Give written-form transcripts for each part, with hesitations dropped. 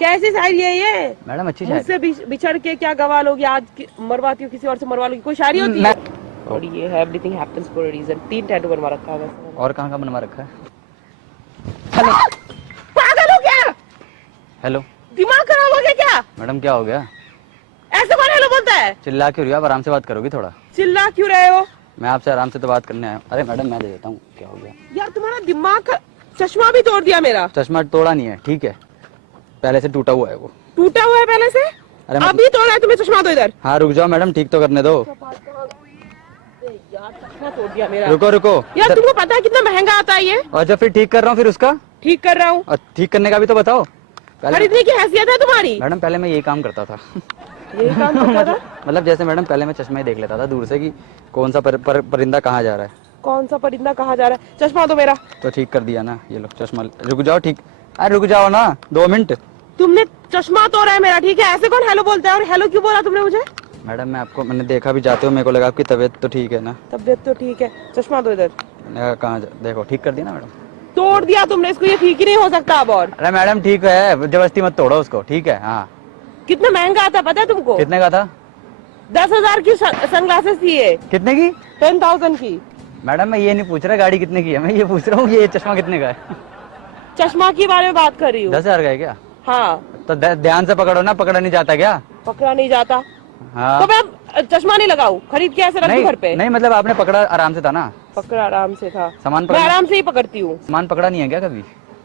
कैसी शायरी है ये? मैडम अच्छी मुझसे बिछड़ के क्या गवा लोगी, आज मरवाती हूँ किसी और से मरवा लोगी, कोई शायरी होती है? और ये है everything happens for a reason. 3 tattoo बनवा रखा है वैसे। और कहाँ का बनवा रखा है? हेलो, पागल हो क्या? हेलो दिमाग खराब हो गया क्या? मैडम क्या हो गया? ऐसे कौन हेलो बोलता है? चिल्ला क्यों रही हो आप? आराम से बात करोगी थोड़ा? चिल्ला क्यों रहे हो? मैं आपसे आराम से तो बात करने आया हूँ। अरे मैडम मैं दे देता हूँ, क्या हो गया? यार तुम्हारा दिमाग, चश्मा भी तोड़ दिया मेरा। चश्मा तोड़ा नहीं है, ठीक है, पहले से टूटा हुआ है वो। टूटा हुआ है पहले से? अरे अभी तोड़ा है तुम्हें चश्मा? तो इधर हाँ रुक जाओ मैडम, ठीक तो करने दो। यार चश्मा तोड़ दिया मेरा। रुको रुको यार तुमको पता है कितना महंगा आता है ये? और जब फिर ठीक कर रहा हूँ फिर उसका ठीक कर रहा हूँ। और ठीक करने का भी तो बताओ पहले। खरीदने की हैसियत है तुम्हारी? मैडम पहले मैं यही काम करता था। यही काम करता था? मतलब जैसे मैडम पहले मैं चश्मा ही देख लेता था दूर से कि कौन सा परिंदा कहाँ जा रहा है। कौन सा परिंदा कहाँ जा रहा है? चश्मा तो मेरा। तो ठीक कर दिया ना, ये लो चश्मा। रुक जाओ ठीक, अरे रुक जाओ ना 2 मिनट। तुमने चश्मा तोड़ा है मेरा, ठीक है? ऐसे कौन हेलो बोलता है? और हेलो क्यों बोला तुमने मुझे? मैडम मैंने देखा भी जाते हो, मेरे को लगा आपकी तबीयत तो ठीक है ना। तबीयत तो ठीक है, चश्मा तो इधर। मैंने कहा कहाँ देखो, ठीक कर दिया ना मैडम। तोड़ दिया तुमने इसको, ये ठीक ही नहीं हो सकता अब और। अरे मैडम ठीक है, जबरदस्ती मत तोड़ो उसको, ठीक है? हाँ कितना महंगा आता है पता है तुमको? कितने का था? 10,000 की सनग्लासेस थी ये। कितने की? 10,000 की। मैडम मैं ये नहीं पूछ रहा गाड़ी कितने की है, मैं ये पूछ रहा हूँ ये चश्मा कितने का है? चश्मा के बारे में बात कर रही हूँ। 10,000 का है क्या? हाँ। तो ध्यान से पकड़ो ना, पकड़ा नहीं जाता क्या? पकड़ा नहीं जाता? हाँ तो मैं चश्मा नहीं लगाऊं, खरीद के ऐसे रख दूं घर पे? नहीं मतलब आपने पकड़ा आराम से था ना? पकड़ा आराम से था। सामान मैं पकड़ा, आराम से ही पकड़ती हूँ। सामान पकड़ा नहीं है क्या कभी?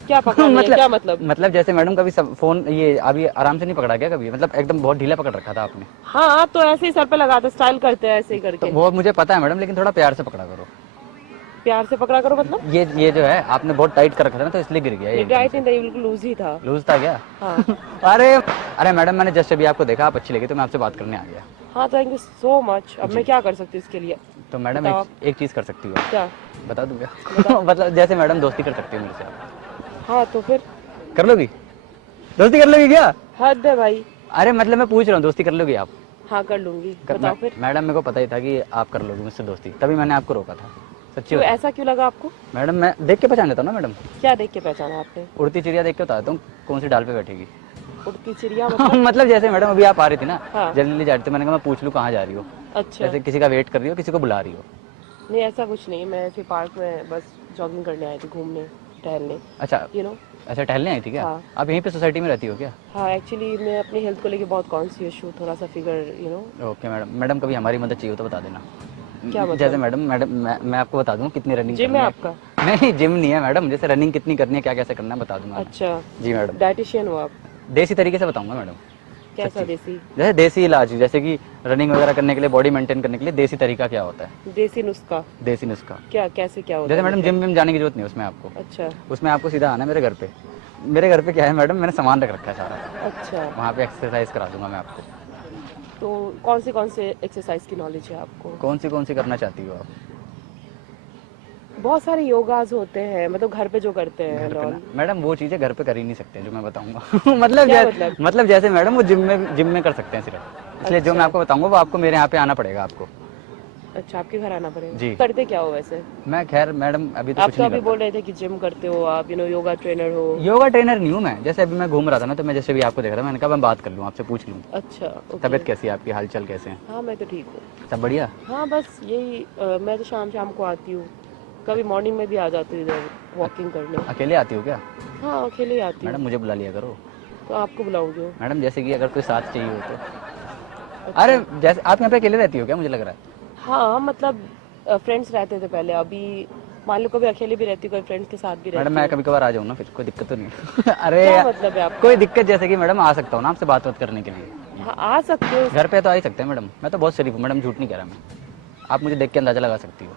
क्या पकड़ा नहीं है? क्या मतलब? मतलब जैसे मैडम कभी फोन ये अभी आराम से नहीं पकड़ा क्या कभी? मतलब एकदम बहुत ढीला पकड़ रखा था आपने। हाँ तो ऐसे ही सर पे लगाते, स्टाइल करते हैं ऐसे ही करके। तो वो मुझे पता है मैडम, लेकिन थोड़ा प्यार से पकड़ा करो। प्यार से पकड़ा करो मतलब? ये जो है आपने बहुत टाइट कर रखा था ना, तो इसलिए गिर गया ये। टाइट नहीं था, ये बिल्कुल लूज ही था। लूज था क्या? हाँ। अरे मैडम मैंने जस्ट अभी आपको देखा, आप अच्छी लगी तो मैं आपसे बात करने आ गया। हाँ थैंक यू सो मच। अब मैं क्या कर सकती हूँ इसके लिए? तो मैडम एक चीज कर सकती हो। क्या? बता दूं क्या? मतलब जैसे मैडम दोस्ती कर सकती हो मेरे से आप। हाँ तो फिर कर लोगी? दोस्ती कर लोगी क्या? हद है भाई। अरे मतलब मैं पूछ रहा हूँ, दोस्ती कर लोगी आप? हाँ कर लूंगी। बताओ फिर। मैडम मेरे को पता ही था कि आप कर लोगी मुझसे दोस्ती, तभी मैंने आपको रोका था। सच्ची क्यों, ऐसा क्यों लगा आपको? मैडम मैं देख के पहचान लेता हूँ ना मैडम। क्या देख के पहचाना आपने? उड़ती चिड़िया देख के बताता हूँ कौन सी डाल पे बैठेगी। उड़ती चिड़िया मतलब? मतलब जैसे मैडम अभी आप आ रही थी ना, हाँ। जल्दी जा रही थी, मैंने कहा मैं पूछ लूँ कहाँ जा रही हो। अच्छा। जैसे किसी का वेट कर रही हो, किसी को बुला रही हो। नहीं ऐसा कुछ नहीं, मैं ऐसे पार्क में बस जॉगिंग करने आई थी, घूमने टहलने। अच्छा यू नो। अच्छा टहलने आई थी क्या? हाँ। आप यहीं पे सोसाइटी में रहती हो क्या? हाँ एक्चुअली मैं अपनी हेल्थ को लेके बहुत कॉन्शियस हूँ, थोड़ा सा figure you know. Okay madam, madam कभी हमारी मदद चाहिए हो तो बता देना। क्या मतलब? जैसे मैडम मैं आपको बता दूं कितनी रनिंग जिम करनी है है आपका? नहीं जिम नहीं है मैडम, जैसे रनिंग कितनी करनी है, क्या कैसे करना है बता दूंगा। अच्छा जी मैडम। डाइटिशियन हो आप? देसी तरीके से बताऊंगा मैडम। कैसा देसी? जैसे देसी इलाज, जैसे कि रनिंग वगैरह करने के लिए, बॉडी मेंटेन करने के लिए देसी तरीका क्या होता है? देसी नुस्खा? देसी नुस्खा क्या, कैसे क्या होता जैसे है? मैडम जिम विम जाने की जरूरत नहीं है उसमें आपको। अच्छा। उसमें आपको सीधा आना है मेरे घर पे। मेरे घर पे क्या है मैडम, मैंने सामान रख रखा है सारा। अच्छा। वहाँ पे एक्सरसाइज करा दूंगा मैं आपको। तो कौन से एक्सरसाइज की नॉलेज है आपको? कौन सी करना चाहती हो आप? बहुत सारे योगाज होते हैं, मतलब घर पे जो करते हैं। घर पे ना मैडम वो चीजें घर पे कर ही नहीं सकते जो मैं बताऊंगा। मतलब क्या मतलब जैसे मैडम वो जिम में कर सकते हैं सिर्फ, इसलिए जो मैं आपको बताऊंगा वो आपको मेरे यहाँ पे आना पड़ेगा आपको। अच्छा आपके घर आना पड़ेगा जी। करते क्या हो वैसे? मैं खैर मैडम अभी तो आप कुछ तो नहीं अभी करता। बोल रहे थे कि जिम करते हो आप, यू नो योगा ट्रेनर हो। योगा ट्रेनर नहीं हूँ मैं, जैसे अभी मैं घूम रहा था ना, तो मैं जैसे भी आपको देख रहा था, मैंने कहा मैं बात कर लूँ आपसे, पूछ लूँ अच्छा okay। तबीयत कैसी है आपकी, हाल चाल कैसे हैं? हाँ मैं तो ठीक हूँ। सब बढ़िया? हाँ बस यही मैं तो शाम को आती हूँ, कभी मॉर्निंग में भी आ जाती हूँ इधर वॉकिंग करने। अकेले आती हो क्या? हाँ अकेले ही आती हूँ। मैडम मुझे बुला लिया करो। तो आपको बुलाऊंगी मैडम जैसे कि अगर कोई साथ चाहिए हो तो। अरे जैसे आप यहाँ पे अकेले रहती हो क्या, मुझे लग रहा है? हाँ मतलब फ्रेंड्स रहते थे पहले, अभी मान लो कभी अकेले भी रहती, कोई फ्रेंड्स के साथ भी रहती। मैडम मैं कभी कभार आ जाऊँ ना, फिर कोई दिक्कत तो नहीं? अरे क्या मतलब है आपका? कोई दिक्कत जैसे कि मैडम आ सकता हूँ ना आपसे बात करने के लिए? हाँ आ सकते हो। घर पे तो आ ही सकते हैं मैडम, मैं तो बहुत शरीफ हूँ मैडम, झूठ नहीं कह रहा मैं। आप मुझे देख के अंदाजा लगा सकती हो।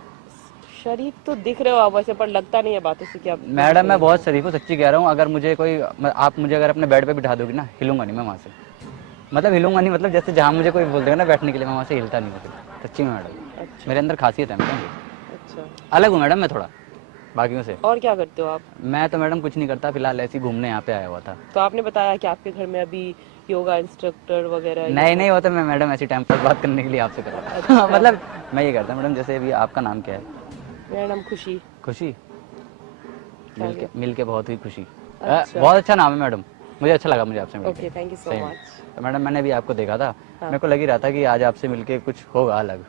शरीफ तो दिख रहे हो आप वैसे, पर लगता नहीं है बातों से कि आप। मैडम मैं बहुत शरीफ हूँ, सच्ची कह रहा हूँ। अगर मुझे कोई आप मुझे अगर अपने बेड पे बिठा दोगी ना, हिलूंगा नहीं मैं वहाँ से। मतलब हिलूंगा नहीं, मतलब जैसे जहाँ मुझे कोई बोल देगा ना बैठने के लिए, मैं वहाँ से हिलता नहीं हूँ सच्ची में मैडम। अच्छा। मेरे अंदर खासियत है मैडम, अच्छा अलग हूँ मैडम मैं थोड़ा बाकियों से। और क्या करते हो आप? मैं तो मैडम कुछ नहीं करता, फिलहाल ऐसे ही घूमने यहाँ पे आया हुआ था। तो आपने बताया कि आपके घर में अभी योगा इंस्ट्रक्टर वगैरह। नहीं होता, मैं मैडम ऐसी टाइम पर बात करने के लिए आपसे कर रहा था। अच्छा। मतलब मैं ये करता मैडम, जैसे अभी आपका नाम क्या है? मेरा नाम खुशी। खुशी? मिलके बहुत ही खुशी। अच्छा। बहुत अच्छा नाम है मैडम। मुझे अच्छा लगा मुझे आपसे मिलके। ओके, थैंक यू सो सही में। मच। तो मैडम मैंने भी आपको देखा था, हाँ। मेरे को लग ही रहा था कि आज आपसे मिलके कुछ होगा अलग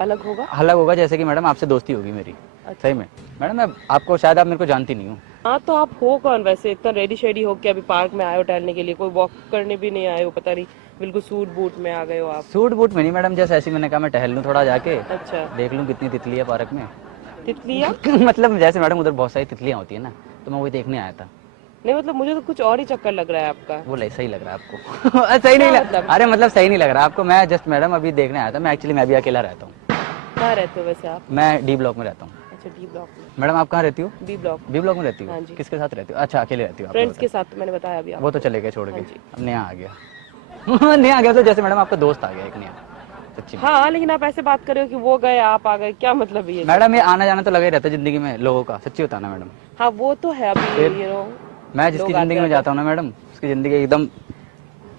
अलग होगा? अलग होगा, जैसे कि मैडम आपसे दोस्ती होगी मेरी। अच्छा। सही में मैडम, मैं आपको शायद आप मेरे को जानती नहीं हो। हाँ, तो आप हो कौन वैसे? इतना रेडी शेडी हो के अभी पार्क में आए हो टहलने के लिए? कोई वॉक करने भी नहीं आए हो? पता नहीं, बिल्कुल सूट बूट में आ गए हो आप। सूट बूट में नहीं मैडम, जैसे ऐसे ही मैंने कहा मैं टहल लूँ थोड़ा जाके, अच्छा, देख लूँ कितनी तितली है पार्क में। तितलियाँ? मतलब जैसे मैडम उधर बहुत सारी तितलियाँ होती है ना, तो मैं वही देखने आया था। नहीं मतलब मुझे तो कुछ और ही चक्कर लग रहा है आपका। वो सही लग रहा है आपको? सही नहीं क्या लग, मतलब? अरे मतलब सही नहीं लग रहा आपको? मैं जस्ट मैडम अभी देखने आया था, मैं एक्चुअली मैं भी अकेला रहता हूँ। कहाँ रहते हो वैसे आप? मैं डी ब्लॉक में रहता हूँ। अच्छा, डी ब्लॉक में। मैडम आप कहाँ रहती हो? B block. बी ब्लॉक में रहती हाँ हो? जी। किसके साथ रहती हो? अच्छा अकेले रहती हो आप? फ्रेंड्स के साथ, तो मैंने बताया अभी वो आपको। तो चले गए छोड़ के, हाँ जी। अब नया आ गया। नया आ गया तो जैसे मैडम आपका दोस्त आ गया एक नया, सच्ची में। हाँ, लेकिन आप ऐसे बात कर रहे हो कि वो गए आप आ गए, क्या मतलब ये? मैडम ये आना जाना तो लगा ही रहता है जिंदगी में लोगों का, सच्ची बताना मैडम। हाँ, वो तो है अभी, फिर? You know. मैं जिसकी लोग आते जिंदगी में रहते जाता हूँ ना मैडम, उसकी जिंदगी एकदम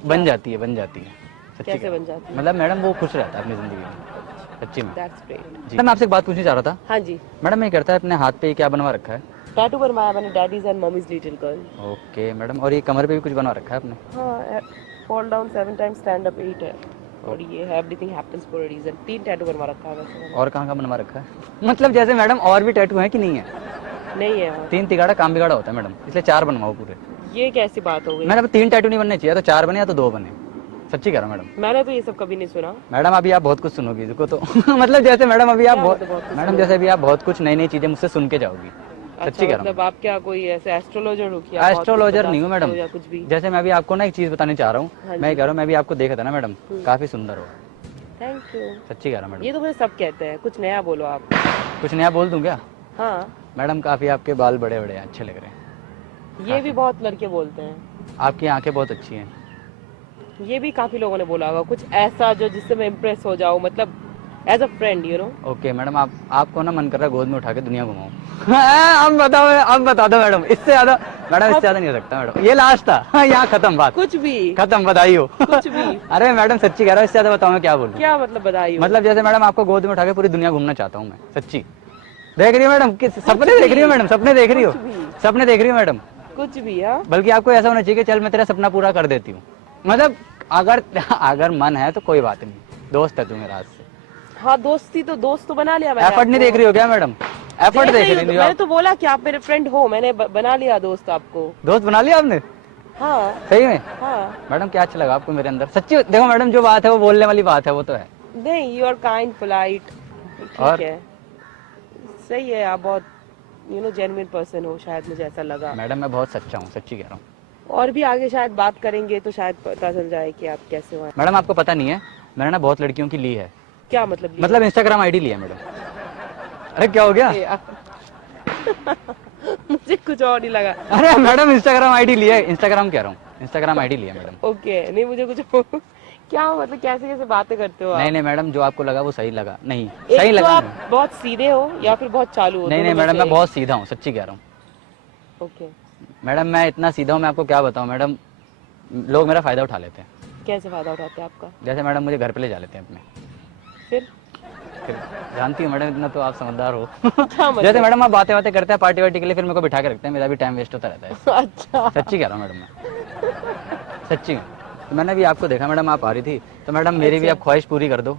बन जाती है सच्ची कैसे कह बन रहा जाती हूँ। है? मतलब मैडम वो खुश रहता है अपनी जिंदगी में, सच्ची में। That's great. जी मैं आपसे एक बात पूछना चाह रहा था हाँ जी। मैडम, मैं करता है अपने हाथ पे क्या बनवा रखा है? टैटू बनवाया मैंने, daddies and mummies little girl. Okay madam, और ये कमर पे भी कुछ बनवा रखा है आपने? हाँ, fall down 7 times, stand up 8 है। और ये है everything happens for a reason. 3 tattoo बनवा रखा है वैसे मैंने। और कहाँ कहाँ बनवा रखा है? मतलब जैसे मैडम और भी टैटू है कि नहीं है? नहीं है और। 3 तिगाड़ा काम बिगाड़ा होता है मैडम, इसलिए 4 बनवाओ पूरे। ये कैसी बात हो गई? मैडम 3 टैटू नहीं बनने चाहिए, तो 4 बने या तो 2 बने, सच्ची कह रहा हूँ मैडम। मैंने तो ये सब कभी नहीं सुना। मैडम अभी आप बहुत कुछ सुनोगी इसको तो। मतलब जैसे मैडम अभी आप क्या बहुत, मतलब बहुत कुछ मैडम जैसे अभी आप बहुत कुछ नई नई चीजें मुझसे सुन के जाओगी, अच्छा, सच्ची कह रहा मतलब आप क्या कोई ऐसे एस्ट्रोलॉजर हो क्या? बहुत कुछ एस्ट्रोलॉजर बता नहीं हूँ सकते हो मैडम। या कुछ भी? जैसे मैं अभी आपको ना एक चीज बताने चाह रहा हूँ, हाँ मैं कह रहा हूँ मैं भी आपको देखा था ना मैडम, काफी सुंदर हो, थैंक यू। सच्ची कह रहा हूँ मैडम। ये तो मुझे सब कहते हैं, कुछ नया बोलो आप। कुछ नया बोल दूं क्या? हाँ, मैडम काफी आपके बाल बड़े बड़े हैं, अच्छे लग रहे हैं। ये भी बहुत लड़के बोलते हैं। आपकी आंखें बहुत अच्छी हैं। ये भी काफी लोगों ने बोला होगा, कुछ ऐसा जो जिससे मैं इम्प्रेस हो जाऊं, मतलब as a friend, you know. Okay madam, आपको ना मन कर रहा है गोद में उठा के दुनिया घुमाऊं। अब बताओ, अब बता दो मैडम, इससे ज्यादा मैडम, इससे ज्यादा नहीं हो सकता मैडम, ये लास्ट था। यहाँ खत्म बात, कुछ भी, खत्म, बधाई हो। कुछ भी। अरे मैडम सच्ची कह रहा हूँ, इससे ज्यादा बताओ मैं क्या बोलूं? क्या मतलब बधाई हो? मतलब जैसे मैडम आपको गोद में उठा के पूरी दुनिया घूमना चाहता हूँ मैं, सच्ची। देख रही हो मैडम, सपने देख रही हो मैडम, सपने देख रही हो, कुछ भी, सपने देख रही हो मैडम। कुछ भी। हाँ, बल्कि आपको ऐसा होना चाहिए कि चल मैं तेरा सपना पूरा कर देती हूँ। मतलब अगर मन है तो कोई बात नहीं, दोस्त है तू मेरा आज से। हाँ, दोस्त तो बना लिया मैंने। एफर्ट नहीं आपको। देख रही हो क्या मैडम? एफर्ट देख रही हो मैंने आप? तो बोला कि आप मेरे फ्रेंड हो, मैंने बना लिया दोस्त आपको। दोस्त बना लिया आपने? हाँ सही में? हाँ। मैडम क्या अच्छा लगा आपको मेरे अंदर, सच्ची देखो मैडम, जो बात है वो बोलने वाली बात है, वो तो है। नहीं, यू आर काइंड, पोलाइट, और? ठीक है, सही है। आप बहुत जेन्युइन पर्सन हो, शायद मुझे ऐसा लगा। मैडम मैं बहुत सच्चा हूँ, सच्ची कह रहा हूँ। और भी आगे शायद बात करेंगे तो शायद पता चल जाए कि आप कैसे हो। मैडम आपको पता नहीं है, मैंने ना बहुत लड़कियों की ली है। क्या मतलब? मतलब इंस्टाग्राम आईडी ली है मैडम। अरे क्या हो गया? मुझे कुछ और नहीं लगा। अरे मैडम इंस्टाग्राम आईडी ली है, इंस्टाग्राम कह रहा हूँ, इंस्टाग्राम आईडी ली है मैडम। ओके, नहीं मुझे कुछ क्या मतलब, कैसे कैसे बातें करते हो आप? नहीं नहीं मैडम, जो आपको लगा वो सही लगा, नहीं एक सही तो लगा आप नहीं। बहुत सीधे हो या फिर बहुत चालू हो? नहीं नहीं दोनों में मैडम, से मैं एक। बहुत सीधा हूँ, सच्ची कह रहा हूँ। ओके, मैडम मैं इतना सीधा हूँ, मैं आपको क्या बताऊँ मैडम, लोग मेरा फायदा उठा लेते हैं। कैसे फायदा उठाते हैं आपका? जैसे मैडम मुझे घर पे ले जा लेते हैं अपने। फिर फिर जानती हो मैडम, इतना तो आप समझदार हो। क्या मतलब? जैसे मैडम आप बातें बातें करते हैं पार्टी वार्टी के लिए, फिर मेरे को बिठा के रखते हैं, मेरा भी टाइम वेस्ट होता रहता है। अच्छा, सच्ची कह रहा हूँ मैडम मैं, सच्ची। तो मैंने भी आपको देखा मैडम, आप आ रही थी, तो मैडम मेरी भी आप ख्वाहिश पूरी कर दो।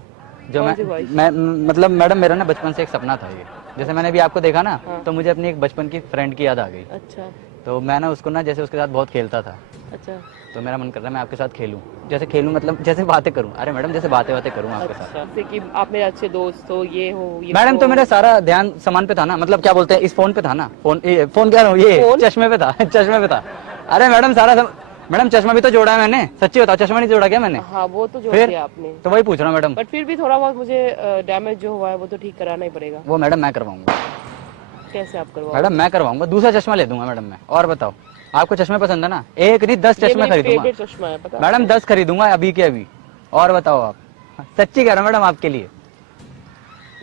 जो कौन सी ख्वाहिश? मैं मतलब मैडम मेरा ना बचपन से एक सपना था ये, जैसे मैंने भी आपको देखा ना, हाँ। तो मुझे अपनी एक बचपन की फ्रेंड की याद आ गई। अच्छा तो मैं ना उसको ना जैसे उसके साथ बहुत खेलता था, अच्छा तो मेरा मन कर रहा है मैं आपके साथ खेलूं, जैसे खेलूं मतलब जैसे बातें करूं। अरे मैडम जैसे बातें करूं आपके साथ। अच्छा, जैसे कि आप मेरे अच्छे दोस्त हो, ये हो, ये मैडम हो। तो मेरा सारा ध्यान सामान पे था ना, मतलब क्या बोलते हैं, इस फोन पे था ना, फोन कह रहा हूँ, ये फोन? चश्मे पे था। चश्मे पे था। अरे मैडम मैडम चश्मा भी तो जोड़ा है मैंने, सच्ची बताओ, चश्मा नहीं जोड़ा क्या मैंने? हाँ, वो तो जोड़ फिर? दिया आपने, तो वही पूछ रहा हूँ मैडम। बट फिर भी थोड़ा बहुत मुझे डैमेज जो हुआ है वो तो ठीक कराना ही पड़ेगा। वो मैडम मैं करवाऊंगा, कैसे आप करवाओ? मैडम मैं करवाऊंगा, दूसरा चश्मा ले दूंगा मैडम मैं। और बताओ, आपको चश्मे पसंद है ना? एक नहीं 10 चश्मे खरीदूंगा फेवरेट चश्मा है, पता है? मैडम, 10 खरीदूंगा अभी के अभी। और बताओ आप, सच्ची कह रहा हूँ मैडम आपके लिए।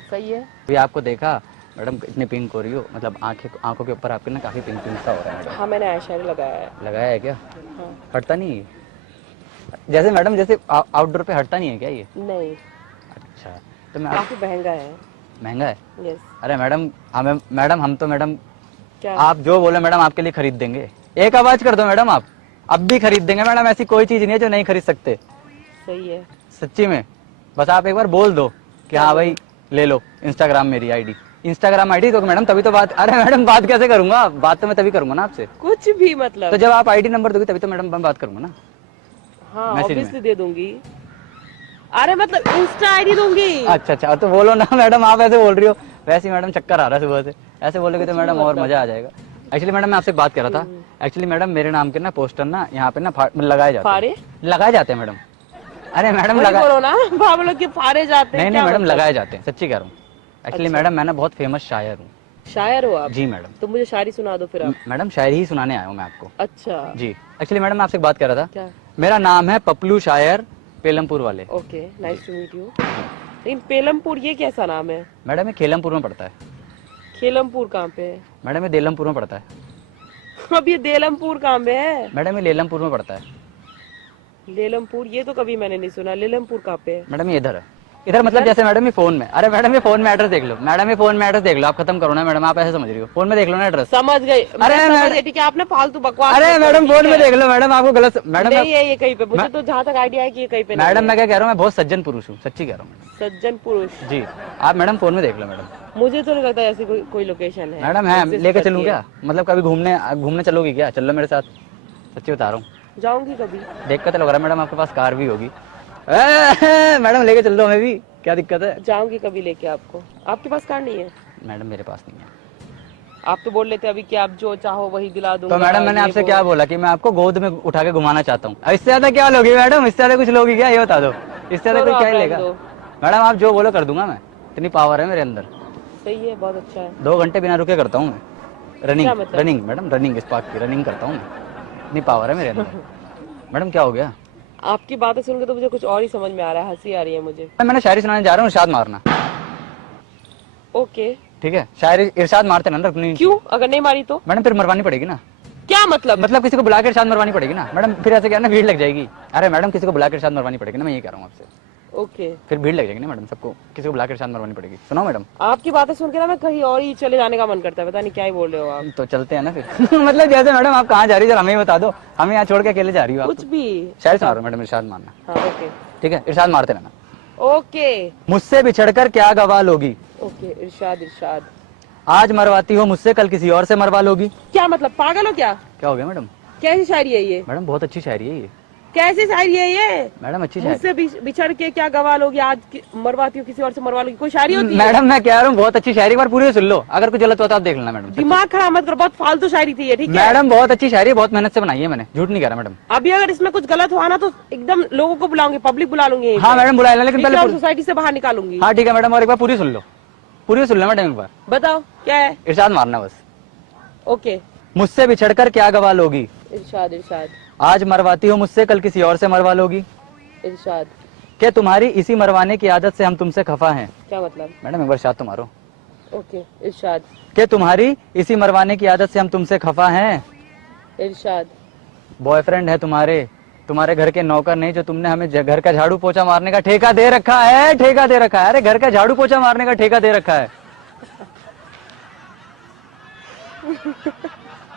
सही है। अभी आपको देखा मैडम, इतनी पिंक हो रही हो, मतलब आंखों के ऊपर आपके ना काफी पिंक पिंक सा हो रहा है मैडम। हाँ, मैंने आईशैडो लगाया है। लगाया है क्या? हाँ। हटता नहीं है? जैसे मैडम जैसे आउटडोर पे हटता नहीं है क्या ये? नहीं, अच्छा, तो मैं काफी महंगा है। महंगा है? यस। अरे मैडम हम तो मैडम, क्या? आप जो बोले मैडम आपके लिए खरीद देंगे। एक आवाज कर दो मैडम, आप अब भी खरीद देंगे मैडम, ऐसी कोई चीज नहीं है जो नहीं खरीद सकते, सही है। सच्ची में। बस आप एक बार बोल दो कि हाँ भाई ले लो इंस्टाग्राम मेरी आईडी, इंस्टाग्राम आईडी तो मैडम तभी तो बात, अरे मैडम बात कैसे करूंगा, बात तो मैं तभी करूंगा ना आपसे। कुछ भी मतलब। तो जब आप आईडी नंबर दोगी तभी तो मैडम मैं बात करूंगा ना। हाँ मैसेज में। ऑब्वियसली दे दूंगी। अरे मतलब इंस्टा आईडी दूंगी। अच्छा अच्छा, तो बोलो ना मैडम, आप ऐसे बोल रही हो, वैसे ही मैडम चक्कर आ रहा है सुबह से, ऐसे बोलोगे तो मैडम और मजा आ जाएगा। एक्चुअली मैडम मैं आपसे बात कर रहा था, एक्चुअली मैडम मेरे नाम के ना पोस्टर ना यहाँ पे ना लगाए जाते फारे? हैं, लगाए जाते हैं मैडम। अरे मैडम वही लगा, बोलो ना, भाव लोग के फारे जाते हैं। नहीं नहीं क्या मैडम मतलब? लगाए जाते हैं, सच्ची कह रहा हूँ। एक्चुअली मैडम मैं ना बहुत फेमस शायर हूँ। शायर हो आप? जी मैडम। तो मुझे शायरी सुना दो फिर आप। मैडम शायरी ही सुनाने आया हूँ मैं आपको। अच्छा जी एक्चुअली मैडम मैं आपसे एक बात कर रहा था, क्या? मेरा नाम है पपलू शायर, पेलमपुर वाले। Okay, nice to meet you. लेकिन पेलमपुर ये कैसा नाम है? मैडम ये खेलमपुर में पड़ता है। खेलमपुर कहाँ पे है? मैडम ये देलमपुर में पड़ता है। अब ये देलमपुर कहाँ पे है? मैडम ये लेलमपुर में पड़ता है। लेलमपुर ये तो कभी मैंने नहीं सुना। लेलमपुर कहाँ पे है? मैडम ये इधर है, इधर मतलब जैसे मैडम ये फोन में, अरे मैडम ये फोन में एड्रेस देख लो, मैडम ये फोन में एड्रेस देख लो, आप खत्म करो ना मैडम, आप ऐसे समझ रही हो, फोन में देख लो ना एड्रेस। समझ गई। अरे समझ गई, ठीक है, आपने फालतू बकवास। अरे मैडम फोन में देख लो मैडम, आपको गलत मैडम। नहीं है ये कहीं पे, मुझे तो जहाँ तक आइडिया है कि ये कहीं पे मैडम मैं क्या कह रहा हूँ, मैं बहुत सज्जन पुरुष हूँ, सच्ची कह रहा हूँ मैडम। सज्जन पुरुष? जी आप मैडम फोन में देख लो मैडम। मुझे तो नहीं लगता ऐसी कोई लोकेशन है। मैडम है, exist लेके करती चलूँ है। क्या, मतलब कभी घूमने चलोगी क्या, चल लो मेरे साथ, सच्ची बता रहा हूँ। जाऊंगी कभी। देख कर तो लग रहा है मैडम आपके पास कार भी होगी। मैडम लेके चल दो हमें भी, क्या दिक्कत है। जाऊंगी कभी लेके आपको। आपके पास कार नहीं है? मैडम मेरे पास नहीं है। आप तो बोल लेते अभी कि आप जो चाहो वही दिला दूंगा। तो मैडम मैंने ये आपसे वो। क्या बोला कि मैं आपको गोद में उठा के घुमाना चाहता हूँ, इससे ज्यादा क्या लोगी मैडम, इससे ज्यादा कुछ लोगी क्या, ये बता दो, इससे ज्यादा कोई छोड़ो, क्या आप ही लेगा। रहने दो। मैडम आप जो बोलो कर दूंगा मैं, इतनी पावर है मेरे अंदर। सही है, बहुत अच्छा है। 2 घंटे बिना रुके करता हूँ मैं रनिंग, क्या मतलब? रनिंग मैडम, रनिंग स्पार्क की रनिंग करता हूँ मैं, इतनी पावर है मेरे अंदर। मैडम क्या हो गया, आपकी बातें सुनकर तो मुझे कुछ और ही समझ में आ रहा है, हंसी आ रही है मुझे। मैंने शायरी सुनाने जा रहा हूँ, इरशाद मारना। ओके ठीक है, शायरी इरशाद मारते ना अपनी। क्यों? अगर नहीं मारी तो? मैडम फिर मरवानी पड़ेगी ना। क्या मतलब? किसी को बुला के इरशाद मरवानी पड़ेगी ना मैडम, फिर ऐसे क्या ना भीड़ लग जाएगी। अरे मैडम किसी को बुला के इरशाद मरवानी पड़ेगी ना, मैं ये कह रहा हूँ आपसे। ओके, फिर भीड़ लग जाएगी ना मैडम, सबको किसी को बुला के इरशाद मरवानी पड़ेगी। सुनो मैडम, आपकी बातें सुन के ना मैं कहीं और ही चले जाने का मन करता है, पता नहीं क्या ही बोल रहे हो आप। तो चलते हैं ना फिर। मतलब जैसे मैडम आप कहाँ जा रही हो, जरा हमें बता दो, हमें यहाँ छोड़ के अकेले जा रही हो आप। कुछ भी। शायरी सुना रहा हूँ मैडम, इरशाद मारना। हाँ ओके। ठीक है, इरशाद मारते रहना। ओके मुझसे बिछड़कर क्या गवा लोगी, ओके। इरशाद इरशाद। आज मरवाती हो मुझसे, कल किसी और से मरवा लोगी। क्या मतलब, पागल हो क्या? क्या हो गया मैडम? कैसी शायरी है ये? मैडम बहुत अच्छी शायरी है ये। कैसी शायरी है ये? मैडम अच्छी शायरी। मुझसे बिछड़ के क्या गवा लोगी, आज मरवाती हूँ किसी और से मरवा लोगी, कोई शायरी होती है? मैडम मैं कह रहा हूँ बहुत अच्छी शायरी, एक बार पूरी सुन लो, अगर कुछ गलत होता आप देख लेना मैडम। दिमाग खराब मत करो, बहुत फालतू शायरी थी ये, ठीक है? मैडम बहुत अच्छी शायरी है, बहुत मेहनत से बनाई है मैंने, झूठ नहीं कह रहा मैडम। अभी अगर इसमें कुछ गलत हुआ ना तो एकदम लोगों को बुलाऊंगी, पब्लिक बुला लूंगी। हाँ मैडम बुला लेना, लेकिन पहले सोसाइटी से बाहर निकालूंगी। हाँ ठीक है मैडम, और एक बार पूरी सुन लो, पूरी सुन लो मैडम एक बार। बताओ क्या है? इरशाद मारना बस। ओके। मुझसे बिछड़कर क्या गवा लोगी, इरशाद इरशाद। आज मरवाती हो मुझसे, कल किसी और से मरवा लोगी। इरशाद। क्या तुम्हारी इसी मरवाने की आदत से हम तुमसे खफा हैं। क्या मतलब? मैडम एक बार शायद तो मारो। ओके। इरशाद। क्या तुम्हारी इसी मरवाने की आदत से हम तुमसे खफा हैं। इरशाद। बॉयफ्रेंड है तुम्हारे घर के नौकर नहीं, जो तुमने हमें घर का झाड़ू पोछा मारने का ठेका दे रखा है, ठेका दे रखा है। अरे घर का झाड़ू पोछा मारने का ठेका दे रखा है।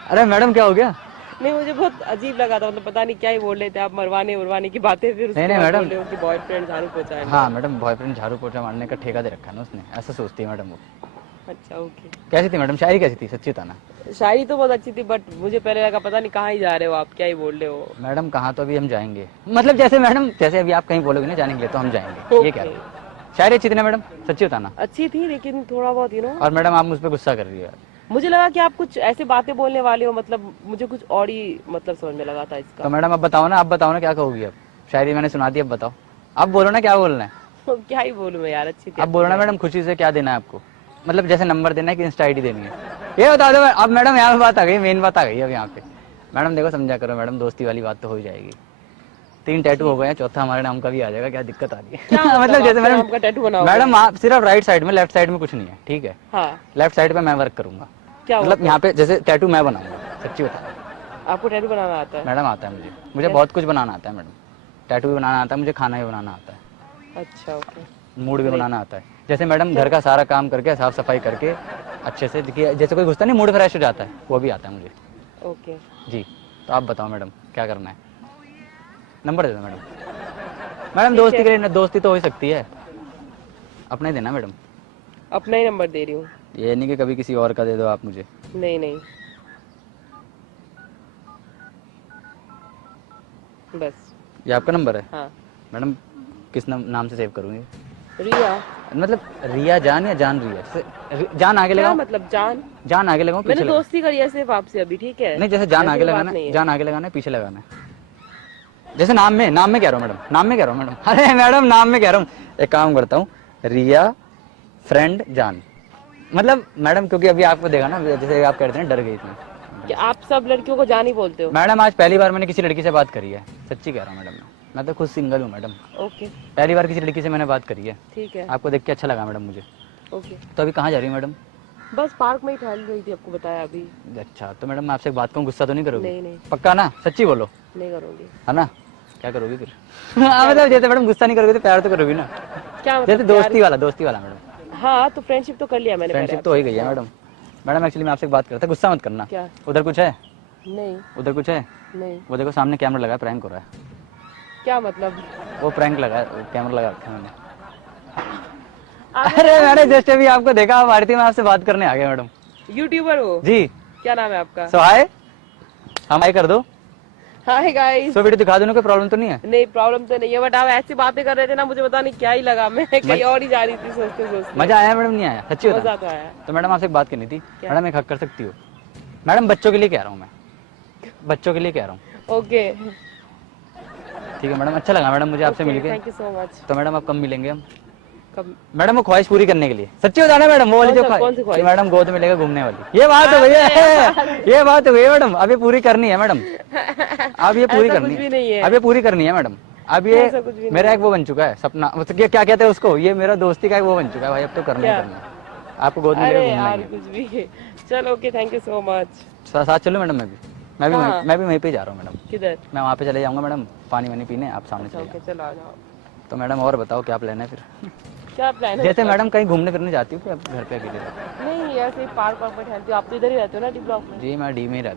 अरे मैडम क्या हो गया? नहीं मुझे बहुत अजीब लगा था, मतलब पता नहीं क्या ही बोल रहे थे आप, मरवाने की बातें, फिर उसके नहीं बाद मैडम। बोल रहे हो कि बॉयफ्रेंड झाड़ू पोछा है। हाँ मैडम, बॉयफ्रेंड झाड़ू पोछा मारने का ठेका दे रखा है ना उसने, ऐसा सोचती है मैडम वो। अच्छा ओके। कैसी थी मैडम शायरी, कैसी थी सच्ची बताना। शायरी तो बहुत अच्छी थी, बट मुझे पहले लगा पता नहीं कहाँ ही जा रहे हो आप, क्या ही बोल रहे हो। मैडम कहाँ, तो अभी हम जाएंगे, मतलब जैसे मैडम जैसे अभी आप कहीं बोलोगे ना जाने के लिए तो हम जाएंगे, ये कह रहे हो। शायरी अच्छी थी ना मैडम, सच्ची बताना। अच्छी थी लेकिन थोड़ा बहुत और मैडम आप मुझ पर गुस्सा कर रही है। मुझे लगा कि आप कुछ ऐसे बातें बोलने वाले हो, मतलब मुझे कुछ और ही मतलब समझ में लगा था इसका। तो मैडम अब बताओ ना, क्या कहोगी अब? शायरी मैंने सुना दी, अब बताओ, अब बोलो ना क्या बोलना है। क्या ही बोलूं मैं यार, अच्छी थी। अब बोलो ना मैडम, खुशी से क्या देना है आपको, मतलब जैसे नंबर देना है कि इंस्टा आईडी देनी है, ये बता दो। अब मैडम यहाँ पे बात आ गई, मेन बात आ गई अब यहाँ पे। मैडम देखो समझा करो मैडम, दोस्ती वाली बात तो हो ही जाएगी। 3 टैटू हो गए हैं, चौथा हमारे नाम का भी आ जाएगा, क्या दिक्कत आ रही है? मतलब जैसे मैडम आप सिर्फ राइट साइड में, लेफ्ट साइड में कुछ नहीं है, ठीक है? हाँ। लेफ्ट साइड पे मैं वर्क करूंगा, क्या मतलब यहाँ पे जैसे टैटू मैं बनाऊंगा, सच्ची बता। आपको टैटू बनाना आता है? मैडम आता है मुझे बहुत कुछ बनाना आता है मैडम, टैटू भी बनाना आता है मुझे, खाना भी बनाना आता है। अच्छा ओके। मूड भी बनाना आता है, जैसे मैडम घर का सारा काम करके, साफ सफाई करके अच्छे से, देखिए जैसे कोई घुसता नहीं मूड फ्रेश हो जाता है, वो भी आता है मुझे। ओके जी। तो आप बताओ मैडम क्या करना है, नंबर दे दो मैडम। मैडम दोस्ती के लिए दोस्ती तो हो ही सकती है, अपना ही देना मैडम, अपना ही नंबर दे रही हूँ। ये नहीं कि कभी किसी और का दे दो आप मुझे। नहीं नहीं, बस। ये आपका नंबर है? हाँ। मैडम किस नाम से सेव करूँगी? रिया। मतलब रिया जान या जान रिया? जान आगे क्या लगाओ, मतलब जान? जान आगे लगाओ, मैंने पीछे लगाओ? दोस्ती करी है सिर्फ आपसे अभी, ठीक है? नहीं, जैसे जान ऐसी आगे कोई बात लगाना नहीं है, है। जान आगे लगाना है, पीछे लगाना है, जैसे नाम में कह रहा हूँ मैडम, नाम में कह रहा हूँ मैडम। अरे मैडम नाम में कह रहा हूँ, एक काम करता हूँ, रिया फ्रेंड जान, मतलब मैडम क्योंकि अभी आपको देखा ना, जैसे आप कहते हैं डर गई थी। कि आप सब लड़कियों को जान ही बोलते हो? मैडम आज पहली बार मैंने किसी लड़की से बात करी है, सच्ची कह रहा हूँ मैडम, मैं तो खुद सिंगल हूँ मैडम, ओके पहली बार किसी लड़की से मैंने बात करी है। ठीक है। आपको देख के अच्छा लगा मैडम मुझे। ओके, तो अभी कहाँ जा रही है मैडम? बस पार्क में ही टहल रही थी, आपको बताया अभी। अच्छा, तो मैडम मैं आपसे एक बात कहूँ, गुस्सा तो नहीं करोगी? नहीं नहीं, पक्का ना, सच्ची बोलो, नहीं करूँगी। है ना? क्या करोगी फिर? हाँ मतलब जैसे मैडम गुस्सा नहीं करोगी तो प्यार तो करोगी ना, क्या मतलब? जैसे दोस्ती वाला मैडम। हाँ तो फ्रेंडशिप तो कर लिया मैंने। फ्रेंडशिप तो हो ही गई है मैडम। मैडम एक्चुअली मैं आपसे एक बात करता, गुस्सा मत करना। क्या? उधर कुछ है? नहीं उधर कुछ है? नहीं, वो देखो सामने कैमरा लगा है, प्रैंक हो रहा है। क्या मतलब? वो प्रैंक लगा है, कैमरा लगा रखा है मैंने। अरे मैंने जस्ट अभी आपको देखा, आप आ रही थी, मैं आपसे बात करने आ गया मैडम। यूट्यूबर हो? जी। क्या नाम है आपका? सो हाय, हम हाय कर दो। Hi guys. सो वीडियो दिखा दो ना, कोई प्रॉब्लम तो नहीं है? नहीं प्रॉब्लम तो नहीं है, बट आप ऐसी बातें कर रहे थे ना, मुझे पता नहीं क्या ही लगा, मैं कहीं और ही जा रही थी सोचते सोचते। मजा आया मैडम? नहीं आया? सच्ची मजा बता। तो आया। तो मैडम आपसे एक बात करनी थी। मैडम एक हक कर सकती हो? मैडम बच्चों के लिए कह रहा हूँ मैं, बच्चों के लिए कह रहा हूँ। ओके ठीक है मैडम, अच्छा लगा मैडम मुझे आपसे मिलके। Thank you so much. तो मैडम अब कब मिलेंगे हम? कब? मैडम वो ख्वाहिश पूरी करने के लिए, सच्ची बताना मैडम, वो वाली जो कौन सी ख्वाहिश ख्वाहिश? मैडम गोद में लेकर घूमने वाली, ये बात हो गई है, ये बात हो गई है मैडम, अब ये पूरी करनी है मैडम, अब ये पूरी ऐसा करनी कुछ भी नहीं है। अब ये पूरी करनी है मैडम, अब ऐसा कुछ भी ये नहीं मेरा एक वो बन चुका है सपना, मतलब क्या कहते हैं उसको, ये मेरा दोस्ती का एक वो बन चुका है भाई, अब तो करना ही क्या? करना है, आपको गोद में अरे लेकर घूमना यार ही है। कुछ भी। चलो okay, thank you so much. साथ चलो मैडम, मैं भी वहीं पे जा रहा हूँ मैडम, किधर? मैं वहाँ पे चले जाऊँगा मैडम, पानी वानी पीने, आप सामने चले ओके जाओ। चलो आ जाओ। तो मैडम और बताओ क्या प्लान है फिर? क्या प्लान है? जैसे मैडम कहीं घूमने फिरने जाती हूँ कि अब घर पे अकेले रहती नहीं ऐसे ही पार्क वार्क में टहलती हूँ। आप तो इधर ही रहते हो ना, डी ब्लॉक में? हूँ? जी मैं डी में ही रहता हूँ।